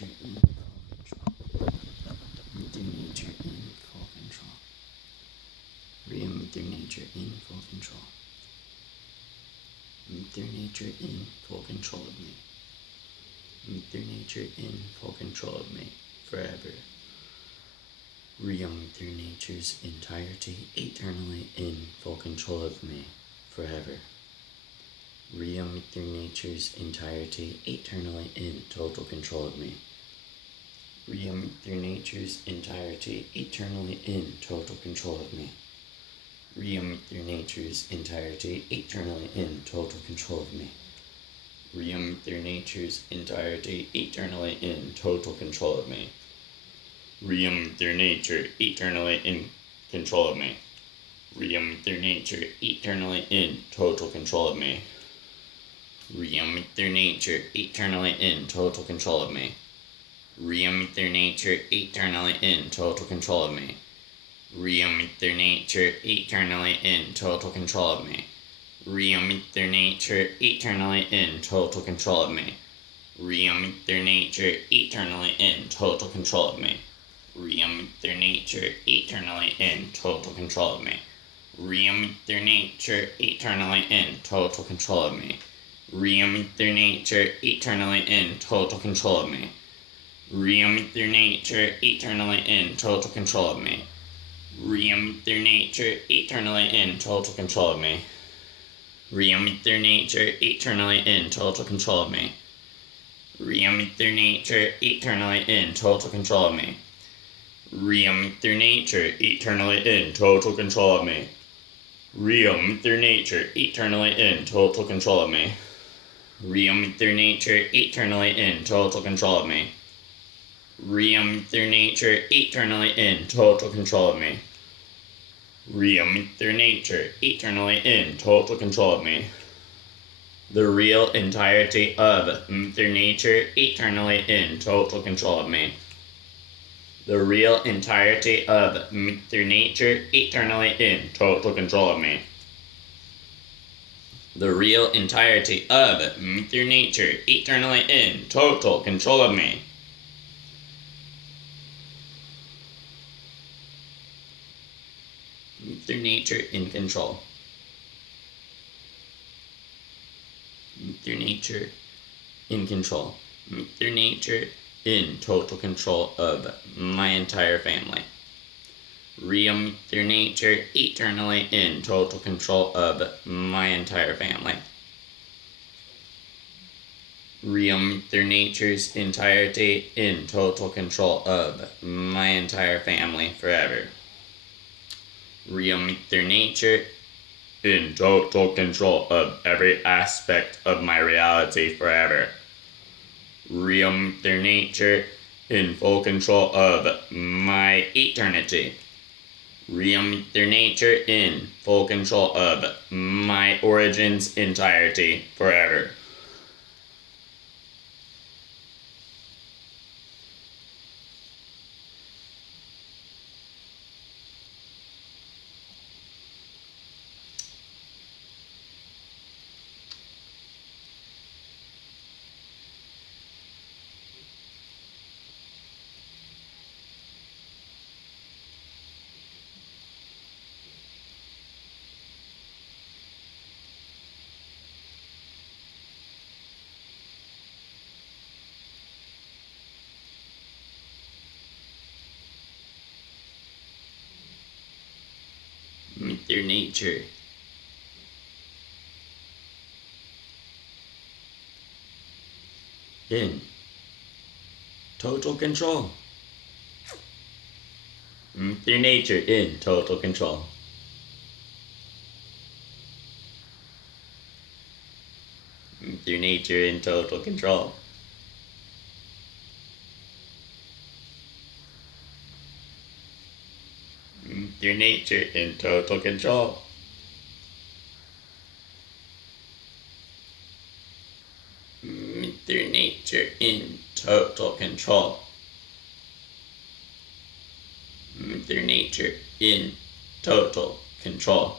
nature in full control. Mother Nature in full control. Real Mother Nature in full control. Mother Nature in full control of me. Mother Nature in full control of me forever. Real Mother Nature's entirety eternally in full control of me forever. Real Mother Nature's entirety eternally in total control of me. Real Mother Nature's entirety eternally in total control of me. Real Mother Nature's entirety eternally in total control of me. Real Mother Nature's entirety eternally in total control of me. Real Mother Nature eternally in control of me. Real Mother Nature eternally in total control of me. Real Mother Nature eternally in total control of me. Real Mother Nature eternally in total control of me. Real Mother Nature eternally in total control of me. Real Mother Nature eternally in total control of me. Real Mother Nature eternally in total control of me. Real Mother Nature eternally in total control of me. Real Mother Nature eternally in total control of me. Real Mother Nature eternally in total control of me. Real Mother Nature eternally in total control of me. Real Mother Nature eternally in total control of me. Real Mother Nature eternally in total control of me. Real Mother Nature eternally in total control of me. Real Mother Nature eternally in total control of me. Real Mother Nature eternally in total control of me. Real Mother Nature eternally in total control of me. Real Mother Nature eternally in total control of me. Real Mother Nature eternally in total control of me. The real entirety of Mother Nature eternally in total control of me. The real entirety of Mother Nature eternally in total control of me. The real entirety of Mother Nature eternally in total control of me. Mother Nature in control. Mother Nature in control. Mother Nature in total control of my entire family. Real Mother Nature eternally in total control of my entire family. Real Mother Nature's entirety in total control of my entire family forever. Real Mother Nature in total control of every aspect of my reality forever. Real Mother Nature in full control of my eternity. Real Mother Nature in full control of my origin's entirety forever. Mother Nature in total control. Mother Nature in total control. Mother Nature in total control. Mother Nature in total control. Mother Nature in total control. Mother Nature in total control.